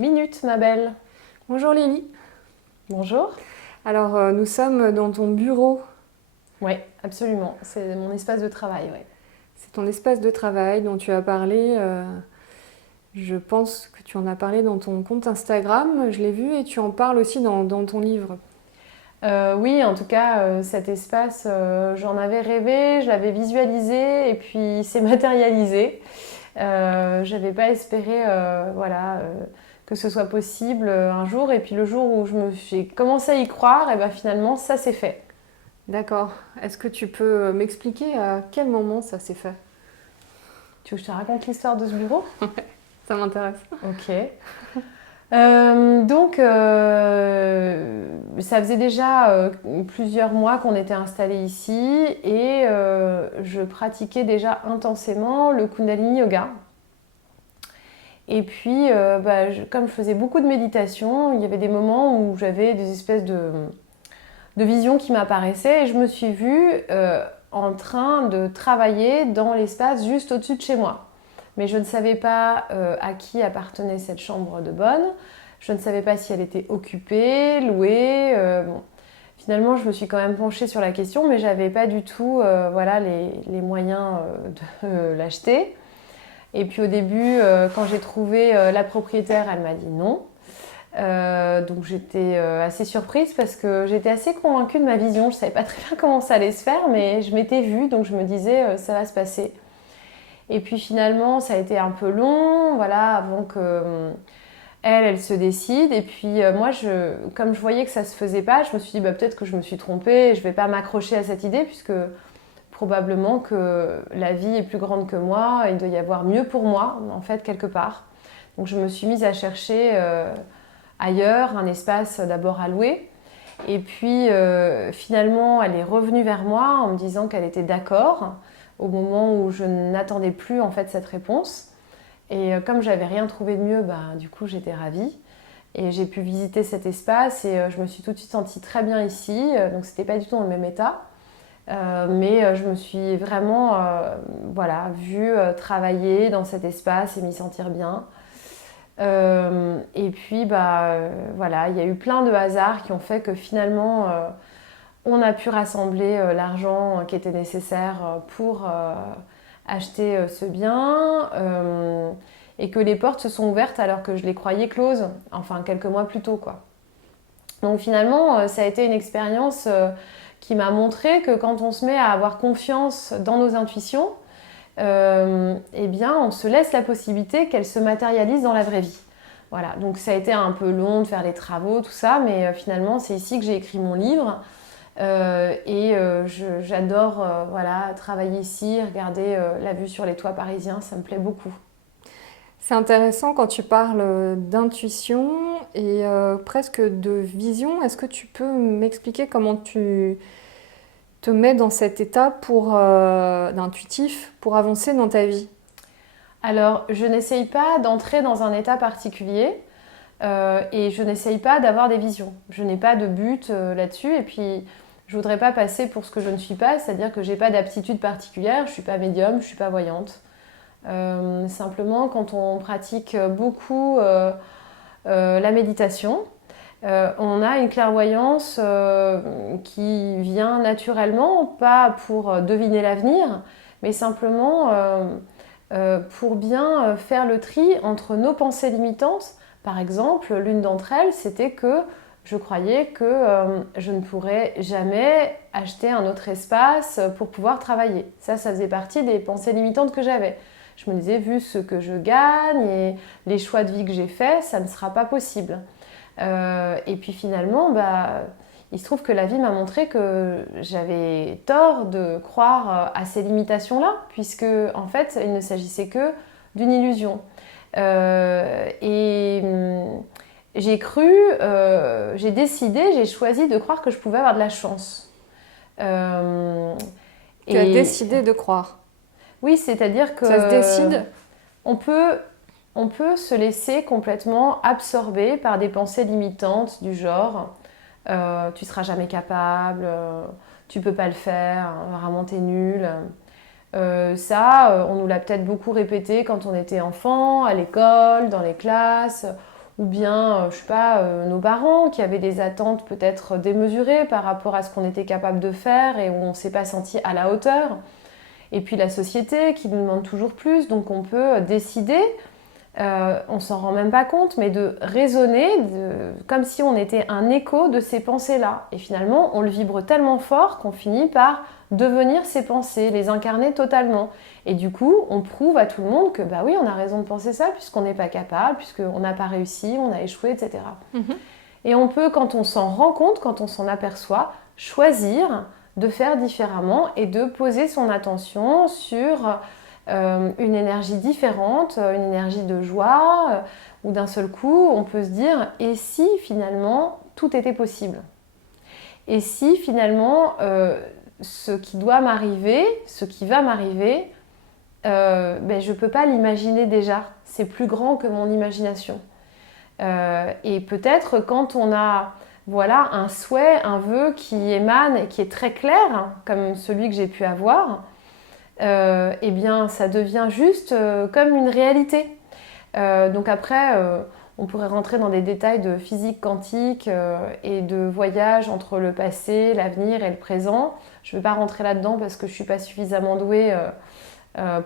Minute, ma belle. Bonjour Lily. Bonjour. Alors nous sommes dans ton bureau. Oui, absolument. C'est mon espace de travail, oui. C'est ton espace de travail dont tu as parlé. Je pense que tu en as parlé dans ton compte Instagram. Je l'ai vu et tu en parles aussi dans ton livre. Oui, en tout cas, cet espace, j'en avais rêvé, je l'avais visualisé et puis il s'est matérialisé. J'avais pas espéré, que ce soit possible un jour. Et puis le jour où j'ai commencé à y croire, et ben finalement, ça s'est fait. D'accord. Est-ce que tu peux m'expliquer à quel moment ça s'est fait? Tu veux que je te raconte l'histoire de ce bureau? Ça m'intéresse. Ok. Ça faisait déjà plusieurs mois qu'on était installé ici et je pratiquais déjà intensément le Kundalini Yoga. Et puis, comme je faisais beaucoup de méditation, il y avait des moments où j'avais des espèces de visions qui m'apparaissaient et je me suis vue en train de travailler dans l'espace juste au-dessus de chez moi. Mais je ne savais pas à qui appartenait cette chambre de bonne. Je ne savais pas si elle était occupée, louée. Bon. Finalement, je me suis quand même penchée sur la question, mais je n'avais pas du tout les moyens de l'acheter. Et puis au début, quand j'ai trouvé la propriétaire, elle m'a dit non. Donc j'étais assez surprise parce que j'étais assez convaincue de ma vision. Je ne savais pas très bien comment ça allait se faire, mais je m'étais vue, donc je me disais ça va se passer. Et puis finalement, ça a été un peu long, voilà, avant que elle se décide. Et puis moi, comme je voyais que ça se faisait pas, je me suis dit peut-être que je me suis trompée. Je vais pas m'accrocher à cette idée puisque probablement que la vie est plus grande que moi. Il doit y avoir mieux pour moi, en fait, quelque part. Donc je me suis mise à chercher ailleurs un espace d'abord à louer. Et puis finalement, elle est revenue vers moi en me disant qu'elle était d'accord au moment où je n'attendais plus en fait cette réponse. Et comme j'avais rien trouvé de mieux, du coup j'étais ravie. Et j'ai pu visiter cet espace et je me suis tout de suite sentie très bien ici. Donc c'était pas du tout dans le même état. Mais je me suis vraiment vue travailler dans cet espace et m'y sentir bien. Et puis voilà, il y a eu plein de hasards qui ont fait que finalement on a pu rassembler l'argent qui était nécessaire pour acheter ce bien et que les portes se sont ouvertes alors que je les croyais closes, enfin quelques mois plus tôt quoi. Donc finalement ça a été une expérience qui m'a montré que quand on se met à avoir confiance dans nos intuitions, eh bien on se laisse la possibilité qu'elles se matérialisent dans la vraie vie. Voilà, donc ça a été un peu long de faire les travaux, tout ça, mais finalement c'est ici que j'ai écrit mon livre. J'adore travailler ici, regarder la vue sur les toits parisiens, ça me plaît beaucoup. C'est intéressant quand tu parles d'intuition et presque de vision. Est-ce que tu peux m'expliquer comment tu te mets dans cet état d'intuitif pour avancer dans ta vie? Alors, je n'essaye pas d'entrer dans un état particulier et je n'essaye pas d'avoir des visions. Je n'ai pas de but là-dessus et puis je voudrais pas passer pour ce que je ne suis pas, c'est-à-dire que j'ai pas d'aptitude particulière, je suis pas médium, je suis pas voyante. Simplement, quand on pratique beaucoup la méditation, on a une clairvoyance qui vient naturellement, pas pour deviner l'avenir, mais simplement pour bien faire le tri entre nos pensées limitantes. Par exemple, l'une d'entre elles, c'était que je croyais que je ne pourrais jamais acheter un autre espace pour pouvoir travailler. Ça faisait partie des pensées limitantes que j'avais. Je me disais, vu ce que je gagne et les choix de vie que j'ai faits, ça ne sera pas possible. Et puis finalement, il se trouve que la vie m'a montré que j'avais tort de croire à ces limitations-là, puisque en fait, il ne s'agissait que d'une illusion. Et j'ai cru, j'ai décidé, j'ai choisi de croire que je pouvais avoir de la chance. Euh, Tu as et décidé de croire. oui, c'est-à-dire Ça se que décide? on peut, on peut se laisser complètement absorber par des pensées limitantes du genre tu seras jamais capable, tu peux pas le faire, vraiment t'es nul. On nous l'a peut-être beaucoup répété quand on était enfant, à l'école, dans les classes, ou bien, je sais pas, nos parents qui avaient des attentes peut-être démesurées par rapport à ce qu'on était capable de faire et où on ne s'est pas senti à la hauteur. Et puis la société qui nous demande toujours plus, donc on peut décider, on s'en rend même pas compte, mais de raisonner comme si on était un écho de ces pensées-là. Et finalement, on le vibre tellement fort qu'on finit par devenir ces pensées, les incarner totalement. Et du coup, on prouve à tout le monde que bah oui, on a raison de penser ça, puisqu'on n'est pas capable, puisqu'on n'a pas réussi, on a échoué, etc. Et on peut, quand on s'en rend compte, quand on s'en aperçoit, choisir de faire différemment et de poser son attention sur une énergie différente, une énergie de joie, où d'un seul coup, on peut se dire, et si finalement tout était possible? Et si finalement ce qui doit m'arriver, ce qui va m'arriver, ben, je ne peux pas l'imaginer déjà, c'est plus grand que mon imagination. Et peut-être quand on a voilà, un souhait, un vœu qui émane et qui est très clair, hein, comme celui que j'ai pu avoir, eh bien ça devient juste comme une réalité. Donc après, on pourrait rentrer dans des détails de physique quantique et de voyage entre le passé, l'avenir et le présent. Je ne vais pas rentrer là-dedans parce que je ne suis pas suffisamment douée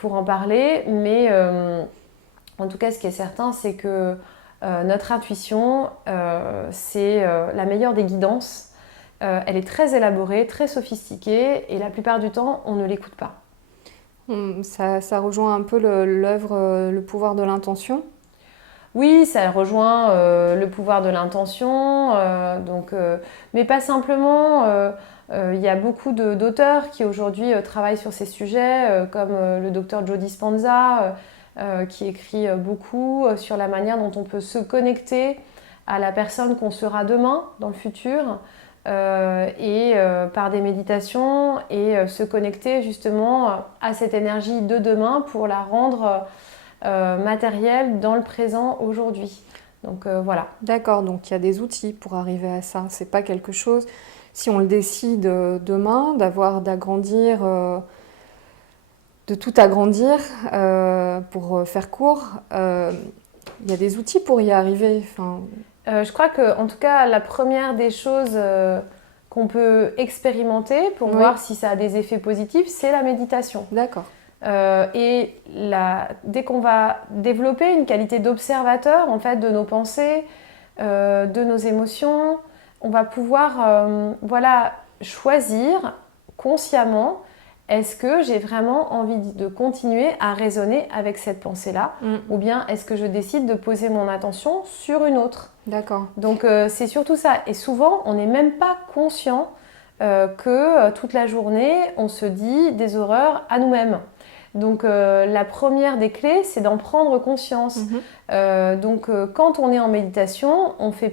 pour en parler, mais en tout cas ce qui est certain, c'est que notre intuition, c'est la meilleure des guidances. Elle est très élaborée, très sophistiquée et la plupart du temps, on ne l'écoute pas. Ça rejoint un peu l'œuvre Le pouvoir de l'intention. Oui, ça rejoint le pouvoir de l'intention, mais pas simplement. Il y a beaucoup d'auteurs qui aujourd'hui travaillent sur ces sujets, comme le docteur Joe Dispenza, qui écrit beaucoup sur la manière dont on peut se connecter à la personne qu'on sera demain, dans le futur, par des méditations, et se connecter justement à cette énergie de demain pour la rendre matérielle dans le présent aujourd'hui. Donc voilà. D'accord, donc il y a des outils pour arriver à ça. C'est pas quelque chose, si on le décide demain, d'agrandir, de tout agrandir, pour faire court, il y a des outils pour y arriver. Enfin... je crois que, en tout cas, la première des choses qu'on peut expérimenter pour voir si ça a des effets positifs, c'est la méditation. D'accord. Dès qu'on va développer une qualité d'observateur en fait, de nos pensées, de nos émotions, on va pouvoir choisir consciemment, est-ce que j'ai vraiment envie de continuer à raisonner avec cette pensée-là, ou bien est-ce que je décide de poser mon attention sur une autre. D'accord. Donc c'est surtout ça. Et souvent, on n'est même pas conscient que toute la journée, on se dit des horreurs à nous-mêmes. Donc la première des clés, c'est d'en prendre conscience. Quand on est en méditation, on fait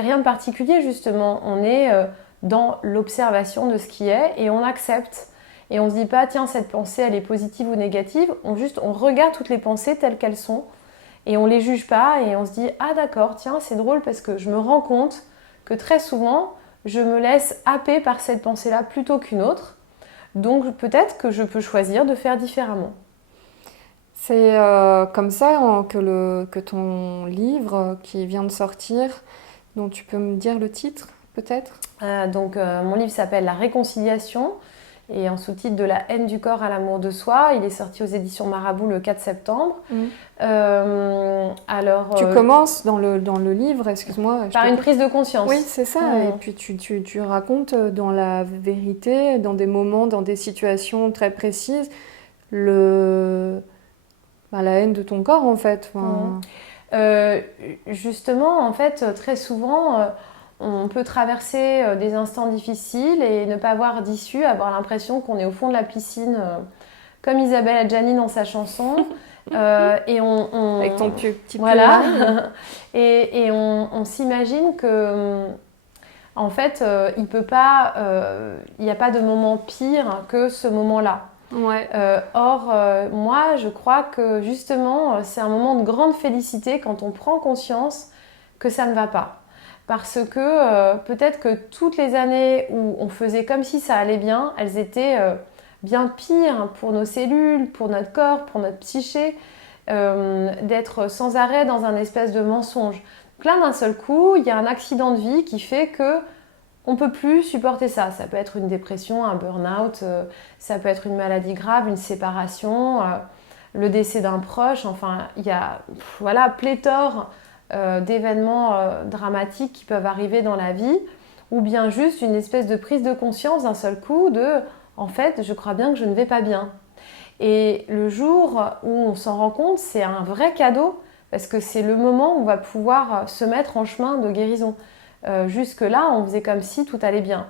rien de particulier justement. On est dans l'observation de ce qui est et on accepte. Et on ne se dit pas, tiens, cette pensée, elle est positive ou négative. On regarde toutes les pensées telles qu'elles sont et on ne les juge pas et on se dit, ah d'accord, tiens, c'est drôle parce que je me rends compte que très souvent, je me laisse happer par cette pensée-là plutôt qu'une autre. Donc peut-être que je peux choisir de faire différemment. C'est comme ça que ton livre qui vient de sortir, dont tu peux me dire le titre peut-être? Mon livre s'appelle La Réconciliation et en sous-titre De la haine du corps à l'amour de soi. Il est sorti aux éditions Marabout le 4 septembre. Tu commences dans le livre, excuse-moi. Par une prise de conscience. Oui, c'est ça. Et puis tu racontes dans la vérité, dans des moments, dans des situations très précises, la haine de ton corps en fait. Justement, en fait, très souvent, on peut traverser des instants difficiles et ne pas avoir d'issue, avoir l'impression qu'on est au fond de la piscine, comme Isabelle Adjani dans sa chanson. Avec ton petit voilà. et on s'imagine que en fait il n'y a pas de moment pire que ce moment-là. Moi je crois que justement c'est un moment de grande félicité quand on prend conscience que ça ne va pas, parce que peut-être que toutes les années où on faisait comme si ça allait bien, elles étaient bien pires pour nos cellules, pour notre corps, pour notre psyché. d'être sans arrêt dans un espèce de mensonge. Donc là, d'un seul coup, il y a un accident de vie qui fait que on ne peut plus supporter ça. Ça peut être une dépression, un burn-out, ça peut être une maladie grave, une séparation, le décès d'un proche. Enfin, il y a voilà, pléthore d'événements dramatiques qui peuvent arriver dans la vie, ou bien juste une espèce de prise de conscience d'un seul coup de « en fait, je crois bien que je ne vais pas bien ». Et le jour où on s'en rend compte, c'est un vrai cadeau, parce que c'est le moment où on va pouvoir se mettre en chemin de guérison. Jusque-là, on faisait comme si tout allait bien.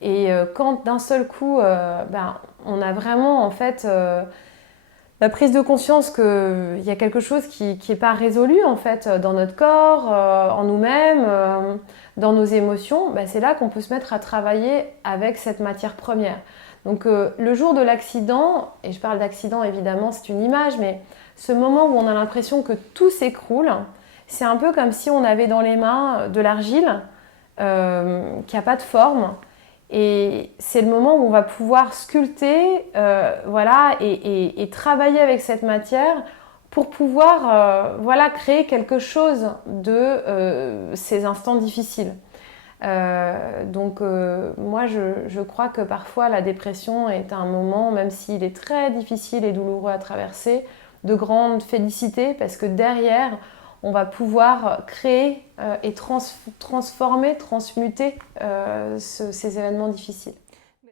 Et quand d'un seul coup, on a vraiment en fait la prise de conscience qu'il y a quelque chose qui n'est pas résolu en fait dans notre corps, en nous-mêmes, dans nos émotions, c'est là qu'on peut se mettre à travailler avec cette matière première. Donc le jour de l'accident, et je parle d'accident évidemment, c'est une image, mais ce moment où on a l'impression que tout s'écroule, c'est un peu comme si on avait dans les mains de l'argile qui n'a pas de forme. Et c'est le moment où on va pouvoir sculpter voilà, et travailler avec cette matière pour pouvoir créer quelque chose de ces instants difficiles. Moi, je crois que parfois la dépression est un moment, même s'il est très difficile et douloureux à traverser, de grande félicité parce que derrière, on va pouvoir créer et transformer, transmuter ces événements difficiles.